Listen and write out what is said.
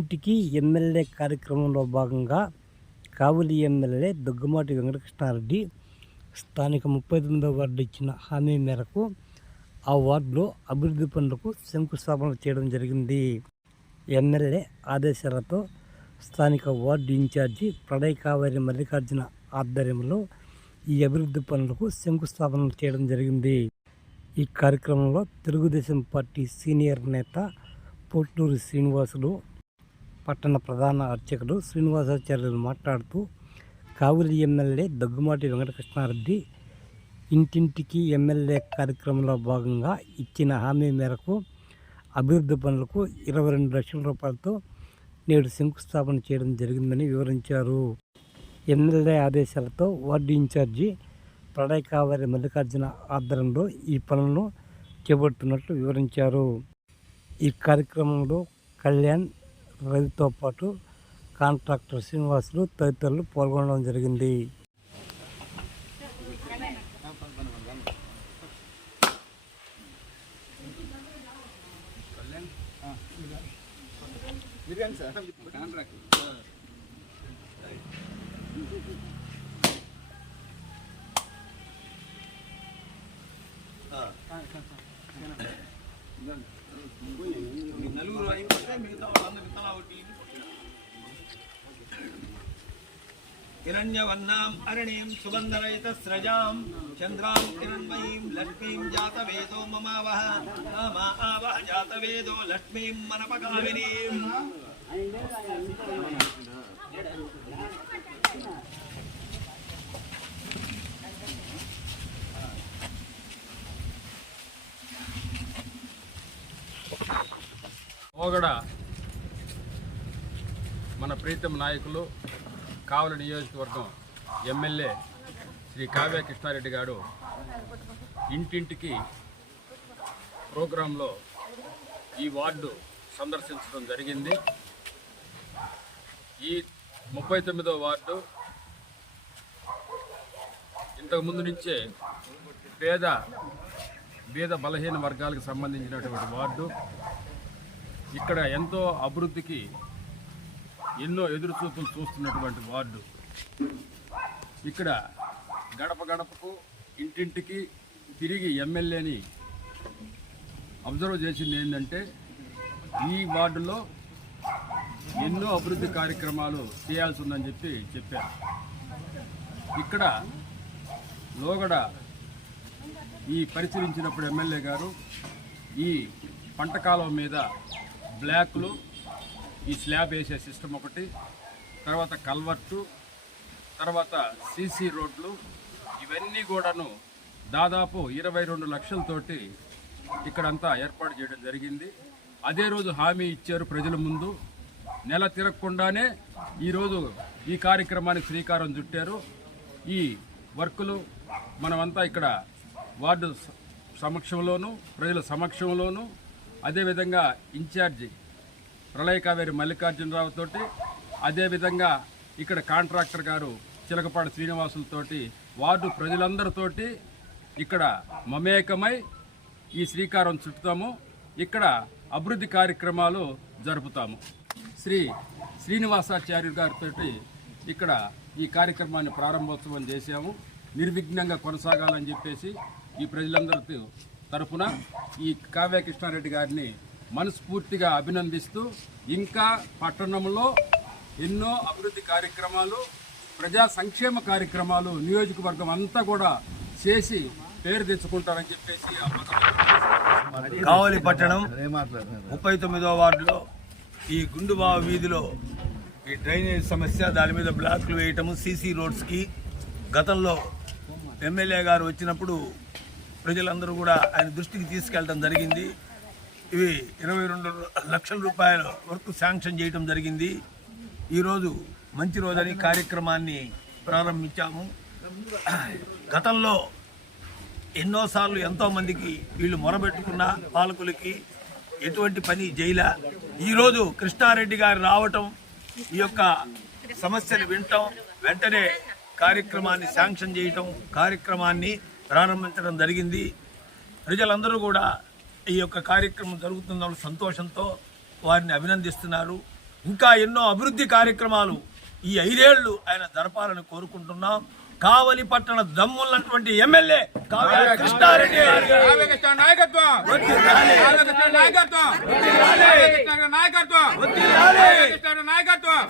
ఇంటింటికి ఎమ్మెల్యే కార్యక్రమంలో భాగంగా కావలి ఎమ్మెల్యే దగ్గుమాటి వెంకటకృష్ణారెడ్డి స్థానిక ముప్పై తొమ్మిదవ వార్డు ఇచ్చిన హామీ మేరకు ఆ వార్డులో అభివృద్ధి పనులకు శంకుస్థాపన చేయడం జరిగింది. ఎమ్మెల్యే ఆదేశాలతో స్థానిక వార్డు ఇన్ఛార్జి ప్రణయ్ కావేరి మల్లికార్జున ఆధ్వర్యంలో ఈ అభివృద్ధి పనులకు శంకుస్థాపన చేయడం జరిగింది. ఈ కార్యక్రమంలో తెలుగుదేశం పార్టీ సీనియర్ నేత పొట్లూరి శ్రీనివాసులు పట్టణ ప్రధాన అర్చకుడు శ్రీనివాసాచార్యులు మాట్లాడుతూ కావులి ఎమ్మెల్యే దగ్గుమాటి వెంకటకృష్ణారెడ్డి ఇంటింటికి ఎమ్మెల్యే కార్యక్రమంలో భాగంగా ఇచ్చిన హామీ మేరకు అభివృద్ధి పనులకు ఇరవై రెండు లక్షల రూపాయలతో నేడు శంకుస్థాపన చేయడం జరిగిందని వివరించారు. ఎమ్మెల్యే ఆదేశాలతో వార్డు ఇన్ఛార్జి ప్రణయ్ కావేరి మల్లికార్జున ఆధ్వర్యంలో ఈ పనులను చేపడుతున్నట్లు వివరించారు. ఈ కార్యక్రమంలో కళ్యాణ్ రవితో పాటు కాంట్రాక్టర్ శ్రీనివాసులు తదితరులు పాల్గొనడం జరిగింది. హిరణ్యవర్ణాం అరణీం సుగంధరహితస్రజాం చంద్రాం కిరణ్మయీం లక్ష్మీం జాతవేదో మమావహ మా ఆవహ జాతవేదో లక్ష్మీం మనపగామినీం ఓగడ మన ప్రీతం నాయకులు కావలి నియోజకవర్గం ఎమ్మెల్యే శ్రీ కావ్య కృష్ణారెడ్డి గారు ఇంటింటికి ప్రోగ్రాంలో ఈ వార్డు సందర్శించడం జరిగింది. ఈ ముప్పై తొమ్మిదో వార్డు ఇంతకుముందు నుంచే పేద బీద బలహీన వర్గాలకు సంబంధించినటువంటి వార్డు. ఇక్కడ ఎంతో అభివృద్ధికి ఎన్నో ఎదురుచూపులు చూస్తున్నటువంటి వార్డు. ఇక్కడ గడప గడపకు ఇంటింటికి తిరిగి ఎమ్మెల్యేని అబ్జర్వ్ చేసింది ఏంటంటే ఈ వార్డులో ఎన్నో అభివృద్ధి కార్యక్రమాలు చేయాల్సి ఉందని చెప్పి చెప్పారు. ఇక్కడ లోగడ ఈ పరిశీలించినప్పుడు ఎమ్మెల్యే గారు ఈ పంట మీద బ్లాక్లు ఈ స్లాబ్ వేసే సిస్టమ్ ఒకటి తర్వాత కల్వర్టు తర్వాత సీసీ రోడ్లు ఇవన్నీ కూడాను దాదాపు ఇరవై రెండు లక్షలతోటి ఇక్కడంతా ఏర్పాటు చేయడం జరిగింది. అదే రోజు హామీ ఇచ్చారు ప్రజల ముందు. నెల తిరగకుండానే ఈరోజు ఈ కార్యక్రమానికి శ్రీకారం చుట్టారు. ఈ వర్కులు మనమంతా ఇక్కడ వార్డు సమక్షంలోనూ ప్రజల సమక్షంలోనూ అదేవిధంగా ఇన్ఛార్జి ప్రళయ కావేరి మల్లికార్జునరావు తోటి అదేవిధంగా ఇక్కడ కాంట్రాక్టర్ గారు చిలకపాడు శ్రీనివాసులతోటి వార్డు ప్రజలందరితోటి ఇక్కడ మమేకమై ఈ శ్రీకారం చుట్టుతాము. ఇక్కడ అభివృద్ధి కార్యక్రమాలు జరుపుతాము. శ్రీ శ్రీనివాసాచార్యుడు గారితో ఇక్కడ ఈ కార్యక్రమాన్ని ప్రారంభోత్సవం చేశాము. నిర్విఘ్నంగా కొనసాగాలని చెప్పేసి ఈ ప్రజలందరితో తరఫున ఈ కావ్య కృష్ణారెడ్డి గారిని మనస్ఫూర్తిగా అభినందిస్తూ ఇంకా పట్టణంలో ఎన్నో అభివృద్ధి కార్యక్రమాలు ప్రజా సంక్షేమ కార్యక్రమాలు నియోజకవర్గం అంతా కూడా చేసి పేరు తెచ్చుకుంటారని చెప్పేసి కావలి పట్టణం ముప్పై తొమ్మిదో వార్డులో ఈ గుండుబావ వీధిలో ఈ డ్రైనేజ్ సమస్య దాని మీద బ్లాక్లు వేయటము సీసీ రోడ్స్కి గతంలో ఎమ్మెల్యే గారు వచ్చినప్పుడు ప్రజలందరూ కూడా ఆయన దృష్టికి తీసుకెళ్ళడం జరిగింది. ఇవి ఇరవై రెండు లక్షల రూపాయల వరకు శాంక్షన్ చేయటం జరిగింది. ఈరోజు మంచి రోజని కార్యక్రమాన్ని ప్రారంభించాము. గతంలో ఎన్నోసార్లు ఎంతోమందికి వీళ్ళు మొరబెట్టుకున్న పాలకులకి ఎటువంటి పని చేయలే ఈరోజు కృష్ణారెడ్డి గారు రావటం ఈ యొక్క సమస్యను వినటం వెంటనే కార్యక్రమాన్ని శాంక్షన్ చేయటం కార్యక్రమాన్ని ప్రారంభించడం జరిగింది. ప్రజలందరూ కూడా ఈ యొక్క కార్యక్రమం జరుగుతున్న సంతోషంతో వారిని అభినందిస్తున్నారు. ఇంకా ఎన్నో అభివృద్ధి కార్యక్రమాలు ఈ ఐదేళ్ళు ఆయన జరపాలని కోరుకుంటున్నాం. కావలి పట్టణ దమ్మున్నటువంటి ఎమ్మెల్యే కావ్య కృష్ణారెడ్డి నాయకత్వం. నాయకత్వం.